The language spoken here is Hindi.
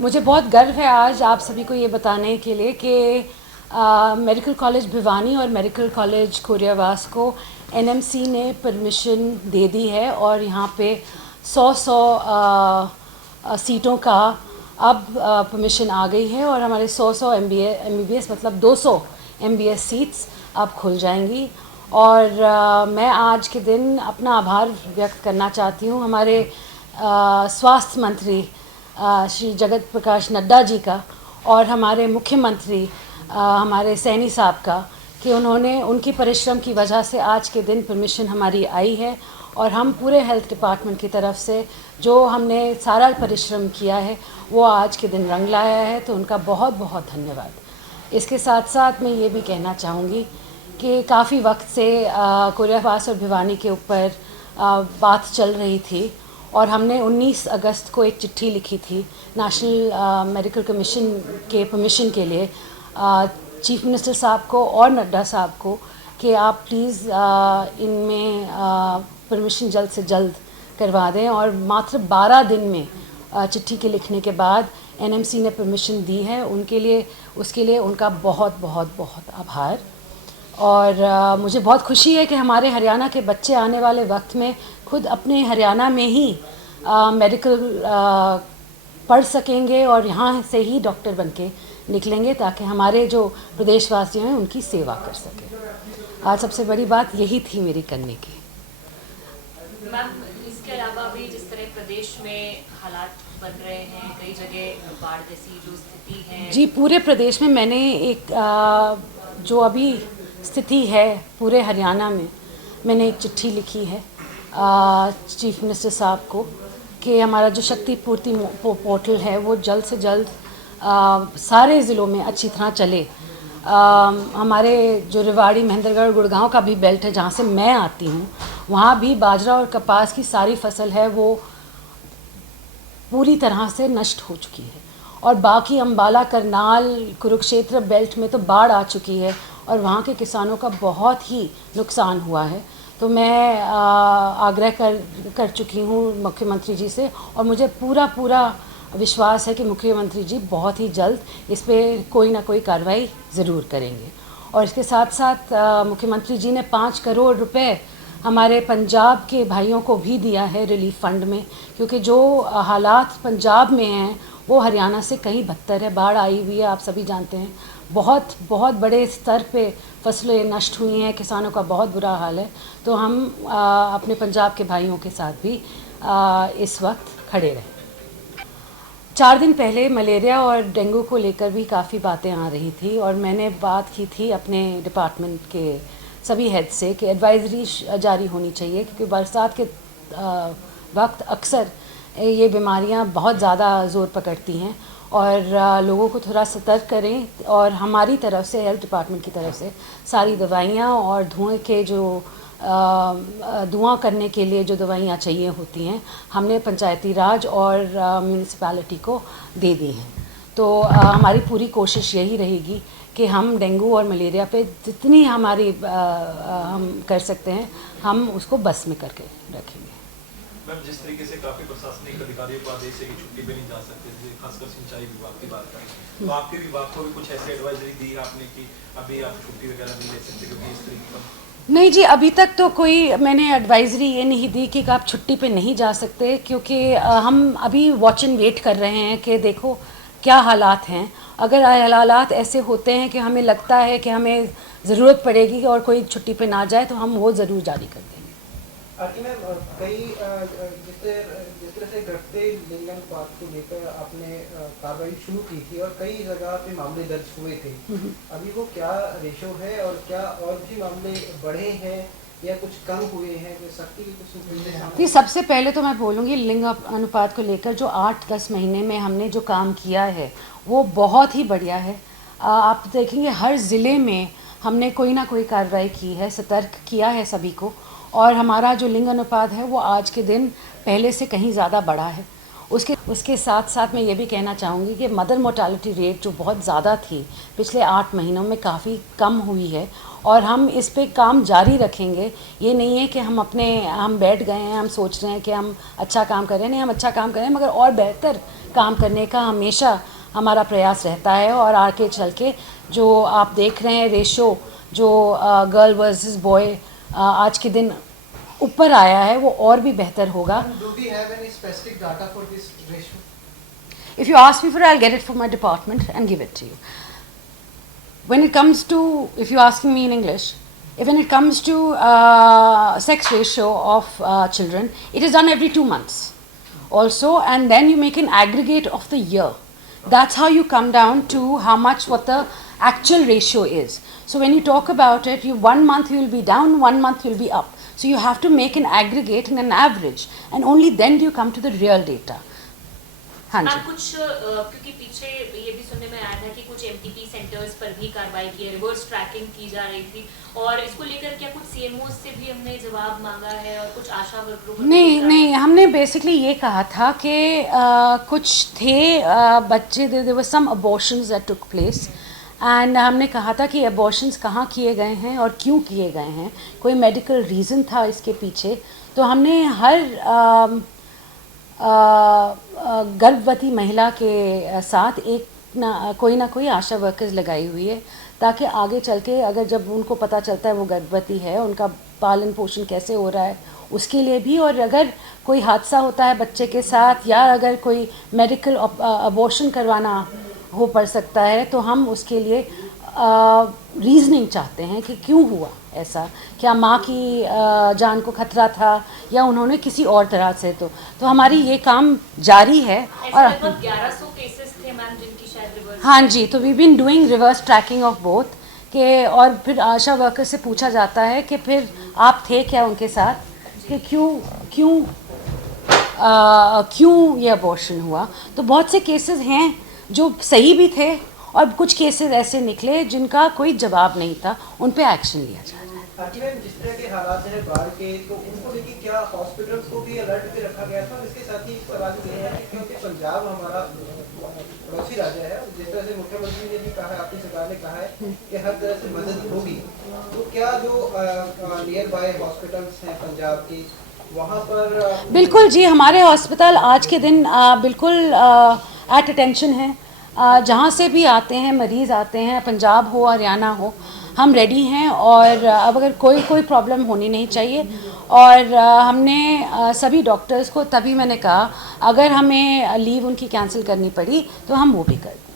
मुझे बहुत गर्व है आज आप सभी को ये बताने के लिए कि मेडिकल कॉलेज भिवानी और मेडिकल कॉलेज कोरियावास को एनएमसी ने परमिशन दे दी है और यहाँ पे 100 सीटों का अब परमिशन आ गई है और हमारे 100 एमबीबीएस मतलब 200 एमबीबीएस सीट्स अब खुल जाएंगी। और मैं आज के दिन अपना आभार व्यक्त करना चाहती हूँ हमारे स्वास्थ्य मंत्री श्री जगत प्रकाश नड्डा जी का और हमारे मुख्यमंत्री हमारे सैनी साहब का कि उन्होंने उनकी परिश्रम की वजह से आज के दिन परमिशन हमारी आई है और हम पूरे हेल्थ डिपार्टमेंट की तरफ से जो हमने सारा परिश्रम किया है वो आज के दिन रंग लाया है, तो उनका बहुत बहुत धन्यवाद। इसके साथ साथ मैं ये भी कहना चाहूँगी कि काफ़ी वक्त से कोरियावास और भिवानी के ऊपर बात चल रही थी और हमने 19 अगस्त को एक चिट्ठी लिखी थी नेशनल मेडिकल कमीशन के परमिशन के लिए चीफ मिनिस्टर साहब को और नड्डा साहब को कि आप प्लीज़ इनमें परमिशन जल्द से जल्द करवा दें। और मात्र 12 दिन में चिट्ठी के लिखने के बाद एनएमसी ने परमिशन दी है, उनके लिए उसके लिए उनका बहुत बहुत बहुत आभार। और मुझे बहुत खुशी है कि हमारे हरियाणा के बच्चे आने वाले वक्त में खुद अपने हरियाणा में ही मेडिकल पढ़ सकेंगे और यहाँ से ही डॉक्टर बनके निकलेंगे ताकि हमारे जो प्रदेशवासी हैं उनकी सेवा कर सकें। आज सबसे बड़ी बात यही थी मेरी करने की। मैम, इसके अलावा भी जिस तरह प्रदेश में हालात बन रहे हैं, कई जगह बाढ़ जैसी जो स्थिति है। जी, पूरे प्रदेश में मैंने एक जो अभी स्थिति है पूरे हरियाणा में, मैंने एक चिट्ठी लिखी है चीफ मिनिस्टर साहब को कि हमारा जो शक्ति पूर्ति पोर्टल है वो जल्द से जल्द सारे ज़िलों में अच्छी तरह चले। हमारे जो रेवाड़ी, महेंद्रगढ़, गुड़गांव का भी बेल्ट है जहाँ से मैं आती हूँ, वहाँ भी बाजरा और कपास की सारी फसल है वो पूरी तरह से नष्ट हो चुकी है। और बाकी अम्बाला, करनाल, कुरुक्षेत्र बेल्ट में तो बाढ़ आ चुकी है और वहाँ के किसानों का बहुत ही नुकसान हुआ है। तो मैं आग्रह कर चुकी हूँ मुख्यमंत्री जी से और मुझे पूरा विश्वास है कि मुख्यमंत्री जी बहुत ही जल्द इस पे कोई ना कोई कार्रवाई ज़रूर करेंगे। और इसके साथ साथ मुख्यमंत्री जी ने 5 करोड़ रुपए हमारे पंजाब के भाइयों को भी दिया है रिलीफ फंड में, क्योंकि जो हालात पंजाब में हैं वो हरियाणा से कहीं बदतर है। बाढ़ आई हुई है, आप सभी जानते हैं, बहुत बहुत बड़े स्तर पे फसलें नष्ट हुई हैं, किसानों का बहुत बुरा हाल है। तो हम अपने पंजाब के भाइयों के साथ भी इस वक्त खड़े रहे। 4 दिन पहले मलेरिया और डेंगू को लेकर भी काफ़ी बातें आ रही थी और मैंने बात की थी अपने डिपार्टमेंट के सभी हेड से कि एडवाइजरी जारी होनी चाहिए, क्योंकि बरसात के वक्त अक्सर ये बीमारियां बहुत ज़्यादा ज़ोर पकड़ती हैं और लोगों को थोड़ा सतर्क करें। और हमारी तरफ से, हेल्थ डिपार्टमेंट की तरफ से, सारी दवाइयाँ और धुएँ के जो धुआं करने के लिए जो दवाइयाँ चाहिए होती हैं हमने पंचायती राज और म्यूनिसिपैलिटी को दे दी हैं। तो हमारी पूरी कोशिश यही रहेगी कि हम डेंगू और मलेरिया पे जितनी हमारी हम कर सकते हैं हम उसको बस में करके रखेंगे। मैम, जिस तरीके से काफी प्रशासनिक अधिकारियों को आदेश है कि छुट्टी पे नहीं जा सकते, खासकर सिंचाई विभाग की बात करें तो आपके विभाग को भी कुछ ऐसी एडवाइजरी दी आपने कि अभी आप छुट्टी वगैरह नहीं ले सकते क्योंकि इस तरीके का? नहीं जी, अभी तक तो कोई मैंने एडवाइजरी ये नहीं दी कि आप छुट्टी पे नहीं जा सकते, क्योंकि हम अभी वॉच एंड वेट कर रहे हैं कि देखो क्या हालात हैं। अगर हालात ऐसे होते हैं कि हमें लगता है कि हमें ज़रूरत पड़ेगी और कोई छुट्टी पे ना जाए तो हम वो ज़रूर जारी कर देंगे। मैम, कई जिस तरह से घटते लिंग अनुपात को लेकर आपने कार्रवाई शुरू की थी और कई जगह पे मामले दर्ज हुए थे, अभी वो क्या रेशो है और क्या और भी मामले बढ़े हैं या कुछ कम हुए हैं? सख्ती की कुछ जी, सबसे पहले तो मैं बोलूँगी लिंग अनुपात को लेकर जो 8-10 महीने में हमने जो काम किया है वो बहुत ही बढ़िया है। आप देखेंगे हर ज़िले में हमने कोई ना कोई कार्रवाई की है, सतर्क किया है सभी को, और हमारा जो लिंग अनुपात है वो आज के दिन पहले से कहीं ज़्यादा बढ़ा है। उसके साथ साथ मैं ये भी कहना चाहूँगी कि मदर मोर्टालिटी रेट जो बहुत ज़्यादा थी पिछले 8 महीनों में काफ़ी कम हुई है और हम इस पे काम जारी रखेंगे। ये नहीं है कि हम बैठ गए हैं, हम सोच रहे हैं कि हम अच्छा काम कर रहे हैं, नहीं हम अच्छा काम कर रहे हैं मगर और बेहतर काम करने का हमेशा हमारा प्रयास रहता है। और आगे चल के जो आप देख रहे हैं रेशो जो गर्ल वर्सेस बॉय आज के दिन ऊपर आया है वो और भी बेहतर होगा। Do we have any specific data for this ratio? If you ask me for it, I'll get it from my department and give it to you. When it comes to, if you're asking me in English, when it comes to sex ratio of children, it is done every 2 months also, and then you make an aggregate of the year. That's how you come down to what the actual ratio is. So when you talk about it, 1 month you will be down, 1 month you will be up. So you have to make an aggregate and an average, and only then do you come to the real data. हाँ जी। आप कुछ क्योंकि पीछे ये भी सुनने में आया था कि कुछ एमटीपी सेंटर्स पर भी कार्रवाई की है, रिवर्स ट्रैकिंग की जा रही थी, और इसको लेकर क्या कुछ सीएमओ से भी हमने जवाब मांगा है और कुछ आशा वर्करों को? नहीं, हमने बेसिकली ये कहा था कि कुछ थे बच्चे, there were some abortions that took place, and हमने कहा था कि अबॉर्शंस कहाँ किए गए हैं और क्यों किए गए हैं, कोई मेडिकल रीज़न था इसके पीछे। तो हमने हर गर्भवती महिला के साथ कोई ना कोई आशा वर्कर्स लगाई हुई है, ताकि आगे चल के अगर जब उनको पता चलता है वो गर्भवती है, उनका पालन पोषण कैसे हो रहा है उसके लिए भी, और अगर कोई हादसा होता है बच्चे के साथ या अगर कोई मेडिकल अबॉर्शन करवाना हो पड़ सकता है तो हम उसके लिए रीज़निंग चाहते हैं कि क्यों हुआ ऐसा, क्या माँ की जान को खतरा था या उन्होंने किसी और तरह से। तो हमारी ये काम जारी है। और 1100 केसेस थे मैम जिनकी शायद रिवर्स। हाँ जी, तो we been doing reverse tracking of both के, और फिर आशा वर्कर से पूछा जाता है कि फिर आप थे क्या उनके साथ, कि क्यों ये अबॉर्शन हुआ। तो बहुत से केसेस हैं जो सही भी थे और कुछ केसेस ऐसे निकले जिनका कोई जवाब नहीं था, उन पे एक्शन लिया जा रहा है। जिस तरह के हालात हैं बाढ़ के, तो उनको लेके क्या हॉस्पिटल्स को भी अलर्ट पे रखा गया था? इसके साथ ही एक सवाल ये है कि क्योंकि पंजाब हमारा पड़ोसी राज्य है, जिस तरह से मुख्यमंत्री ने भी कहा है, आपकी सरकार ने कहा है कि हर तरह से मदद होगी, तो क्या जो नियर बाय हॉस्पिटल्स हैं पंजाब की वहाँ पर? बिल्कुल जी, हमारे हॉस्पिटल आज के दिन बिल्कुल एट अटेंशन है। जहाँ से भी आते हैं मरीज़ आते हैं, पंजाब हो हरियाणा हो, हम रेडी हैं। और अब अगर कोई प्रॉब्लम होनी नहीं चाहिए। और हमने सभी डॉक्टर्स को, तभी मैंने कहा अगर हमें लीव उनकी कैंसिल करनी पड़ी तो हम वो भी कर दें।